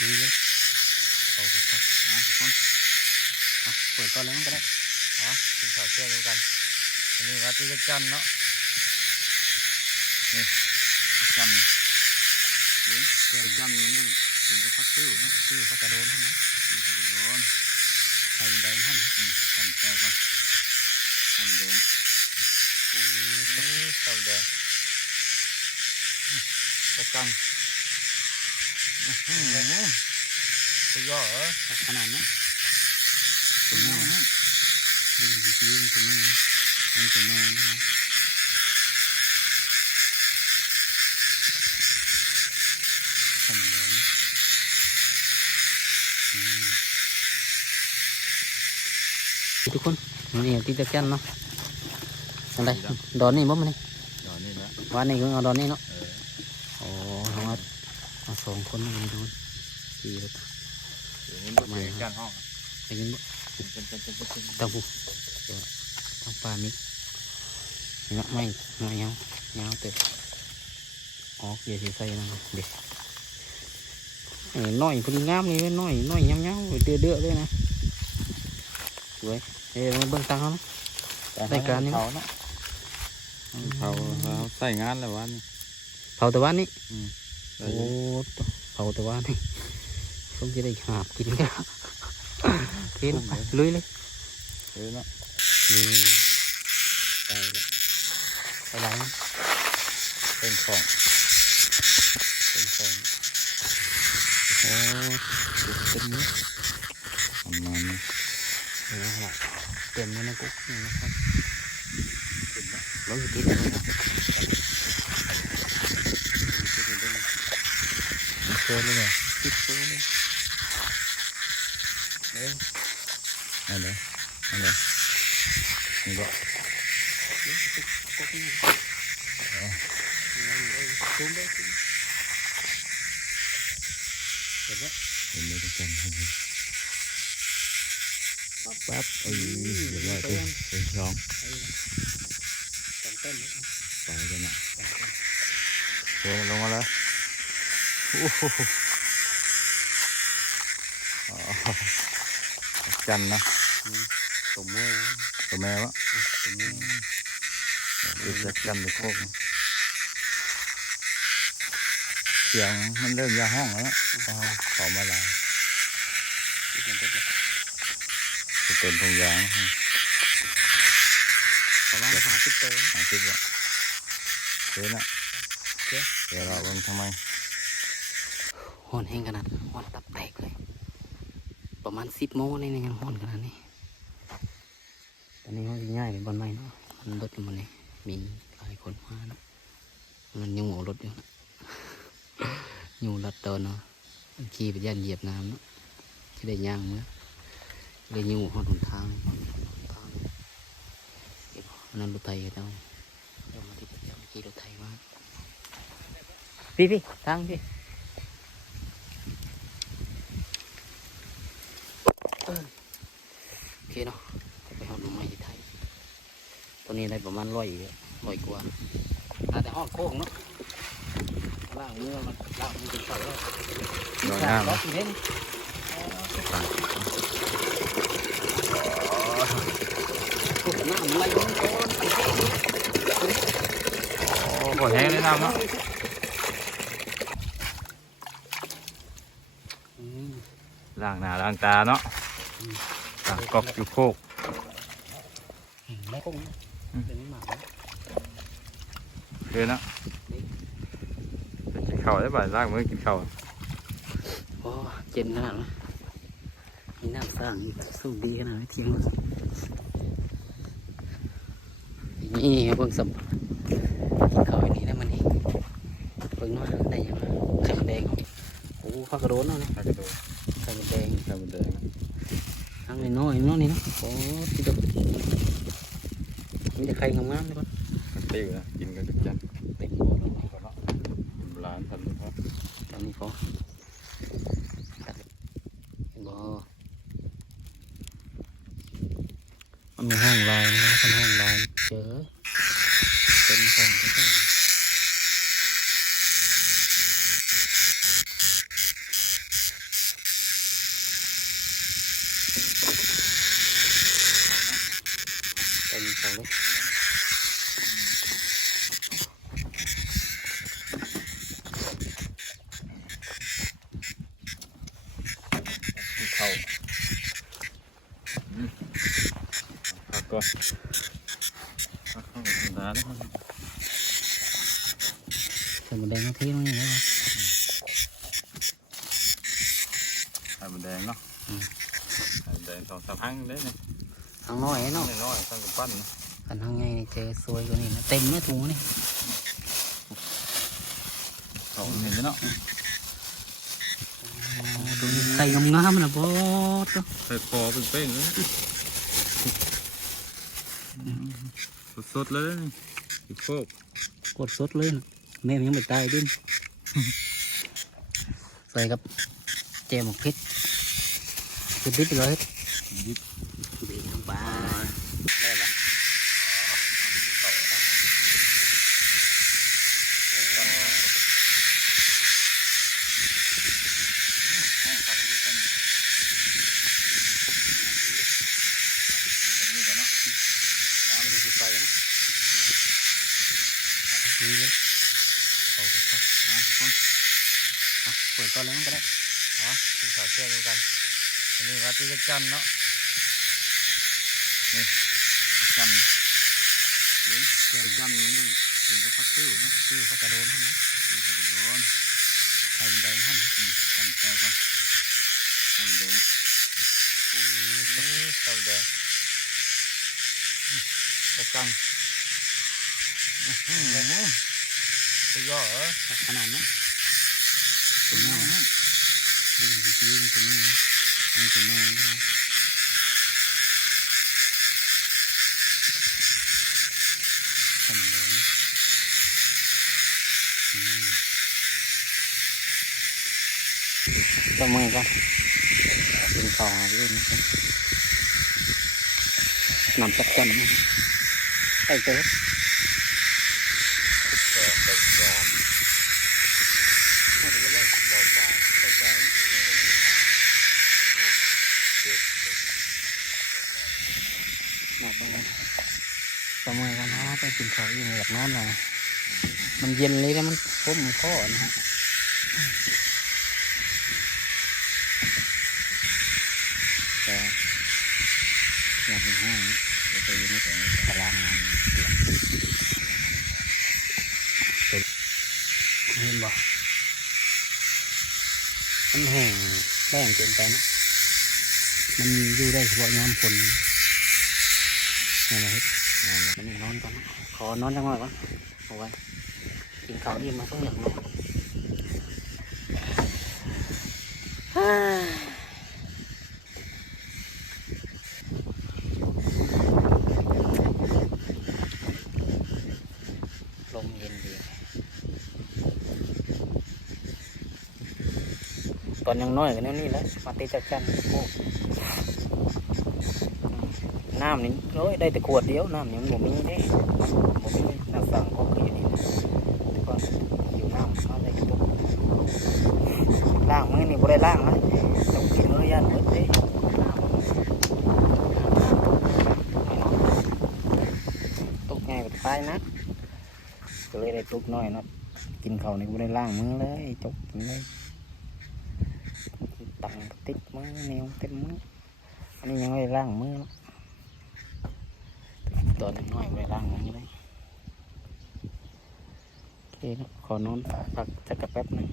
ลุยเลยเข้าครับครับนะทุกคนอะเปิดก่อนแล้วก็ได้อ๋อสีขาวเชื่อมกันอันนี้วัดที่จันทร์เนาะนี่จันทร์เดี๋ยวจันทร์มันต้องกินกับพักซื้อเนาะชื่อพระกระโดนใช่ไหมกินกับกระโดนไข่มันแดงท่านนะอืมจันทร์แก้วกันจันทร์แดงโอ้โอ้ยเต่าแดงอืมตะกัง อื้อหือสุดยอดเหรอขนาดนั้นสุดยอดนะดึงดีๆมันตัวแม่มันตัวแม่นะครับไข่มันแดงอืมทุกคนนี่ที่ตะกันเนาะอะไรดอนนี่บ่มันนี่ดี๋ยวนี่แหละวันนี้ก็เอาดอนนี่เนาะ เออ โอ้เอามาเอา สองคนมาดูสี่รถเดี๋ยวนี้มันเป็นการห้องไปยินบ่เป็นเป็นเป็นเป็นเป็นตังผู้เดี๋ยวตังปลามิกเนาะไม่ไม่ยาวยาวเต็มออกเดี๋ยวสิใส่นะเด็กเอ้ยน้อยพอดีงามเลยเว้ยน้อยน้อยยำยาวๆเดือดเดือดเลยนะสวยเอ้ยมาเบิ่งตังเขานะรายการนี้เขาเนาะเขาเขาใส่งานแล้ววันเผาแต่วันนี้ได้ โอ้อยู่เผาแต่วันนี้คงจะได้หาบกินกันเห็นไปลุยเลยเออเนาะนี่ไปแล้วไปไหนเป็นของเป็นฟองโอ้เต็มนี้ประมาณนี้เห็นไหมครับเต็มเลยนะกุ๊กนี่นะครับแล้วอยู่ที่ไหนนะเชื่อเลยเนี่ยติดโซ่เลยเอ้ยเอะ ไรอะไรนี่ก็กุ๊กนี่ซูมได้ซูมเห็นไหมเห็นเลยทุกคนเห็นเลยปั๊บเอ้ยเดี๋ จันทร์นะตุ่มแม่ตัวแม่วะตุ่มแม่ดูจักจันทร์ในโคกนะเสียงมันเริ่มยาห้องแล้วเอาเขอมาลายที่เป็นต้นเลยจะเป็นทงยางประมาณห้าสิบตัวหาคิดว่าเจ๊นะเจ๊เดี๋ยวเราเบิ่งทำไม หอนแห้งขนาดหอนตับแตกเลย ประมาณสิบโมงนี่ในงานห้อนขนาดนี้ตอนนี้เขาจะง่ายเป็นบอลไม้เนาะมันรถมันนี่มีหลายคนมานะมันยังหัวรถอยู่นะอยู่รถโดนเนาะขี่ไปย่านเหยียบน้ำเนาะที่ได้ย่างเมื่อเลยอยู่หอดหนทางนนั้นรถไทยเจ้าเดี๋ยวมาที่ประจำขี่รถไทยมาพี่พี่ทางพี่ โอเคเนาะไปหอดหน่อไม้ที่ไทยตัวนี้ได้ประมาณร้อยร้อยกว่าน่าจะหอดโค้งเนาะล่างเมื่อมันล่างมันเป็นเสาแล้วดอกงามล้อนะสีเด่นพวกหน้ามันไล่มันก่อนโอ้โหแห้งเลยน้ำเนาะอืมล้างหน้าล้างตาเนาะล้างก อกอยู่โคกแล้วคงเดี๋ยวนี้หมาแล้วโอเคเนาะไปกินข้าวได้ป่ะล้างมือกินข้าวโอ้เจ็นขนาดนั้นมีน้ำสร้างสู้ดีขนาดนี้เทียงเลยนี่เบิ่งสัมกินข้าวอันนี้ได้มันนี่เบิ่งว่าได้ยังไงไข่มันแดงโอ้ข้าวกระโดดเนาะนี่ข้าวกระโดดไข่มันแดงข้าวมันแดงทางน้อยๆเนาะนี่เนาะโอ้ที่ดอกมีแต่ไข่งามๆเลยปะมันติ้วนะกินกันทุกจันเต็มหัวแล้วร้านพันธุ์ครับตอนนี้พอเห็นบ่มันมีห้องลายนะมันห้องลายเจอเป็นของเจ้า เอาเลย เข้าพักก่อนพักเข้ากับธรรมดาแล้วใส่หมูแดงทั้งที่ตรงนี้เลยวะไข่มดแดงเนาะอืมไข่มดแดงสองสามครั้งได้เนี่ยทางน้อยเนาะน้อยๆตั้งกับปั้นนะอันทางใหญ่นี่เจอสวยกว่านี้นะเต็มเนี่ยถุงนี่เขาเห็นไหมเนาะ ไข่งามๆนะบอสไข่คอเป็นเป้งเลยสดๆเลยนี่อีกโคกกดสดเลยนะแม่มันยังไม่ตายดิ้นใส่กับเจมกพริกคือดิบไปเลยยิบ ดีลงไปได้ละ ให้เข้าไปด้วยกันนะกินกันนี่กันเนาะน้ำมันจะไปนะ ดีเลยเข้าไปครับอะคนอะเปิดก่อนแล้วก็ได้อ๋อสีขาวเชื่อมกันอันนี้วัดที่จันทร์เนาะนี่จันทร์เดี๋ยวจันทร์มันต้องกินกับพักตื้อเนาะชื่อเขาจะโดนใช่ไหมกินกับโดนไข่มันแดงท่านนะอืมจันทร์แก้วกันจันทร์แดงโอ้ยนี่เต่าแดงอืมกระจัง อื้อหือเหรอขนาดนั้นสุดยอดนดึงดีๆมันจะแม่มันจะแม่นะครับไข่มันแดงอืมต้องมือก่อนกินข้าวหาเรื่องนะครับนำจักจันไอ้เจ๊ แดงแดงแดง ไม่ได้เลย เบาเบาเบาเบาเจ็บเจ็บ หนักบ้างประเมินกันนะ ไปกินข้าวอยู่แบบนอนเลยมันเย็นเลยแล้วมันพุ่มข้อนะฮะแต่ยากเป็นห้างเดี๋ยวไปอยืนในตารางงานเห็นบ่มันแห้งแรงเกินไปนะมันอยู่ได้เฉพาะยามฝนนี่นแหละครับนั่นแหละอันนี้นอนก่อน ขอนอนจังหน่อยก่อนเอาไว้กินข้าวเย็นมาต้องอยากนอนฮ่าลมเย็นดี ตอนยังน้อยกันนี่แหละมาตีจักจันโอ้ น้ำนี่โอ้ยได้แต่ขวดเดียวน้ำนี่มันบ่มีเด้บ่มีน้ำสั่งก็คืออยู่นี่นะแต่ก่อนอยู่น้ำเอาได้ปุ๊บล้างมือนี่บ่ได้ล้างนะต้องกินเลยยันเบิดเด้น้ำตกง่ายกว่าตายนะก็เลยได้ตุกน้อยเนาะกินข้าวนี่บ่ได้ล้างมือเลยจบกินเลยตังติดมือเหนียวเต็มมืออันนี้ยังไม่ได้ล้างมือเนาะ ตอนน้อยไว้ล่างมันนี่เลยโอเคนะขอนอนพักจักกระแป๊บหนึ่ง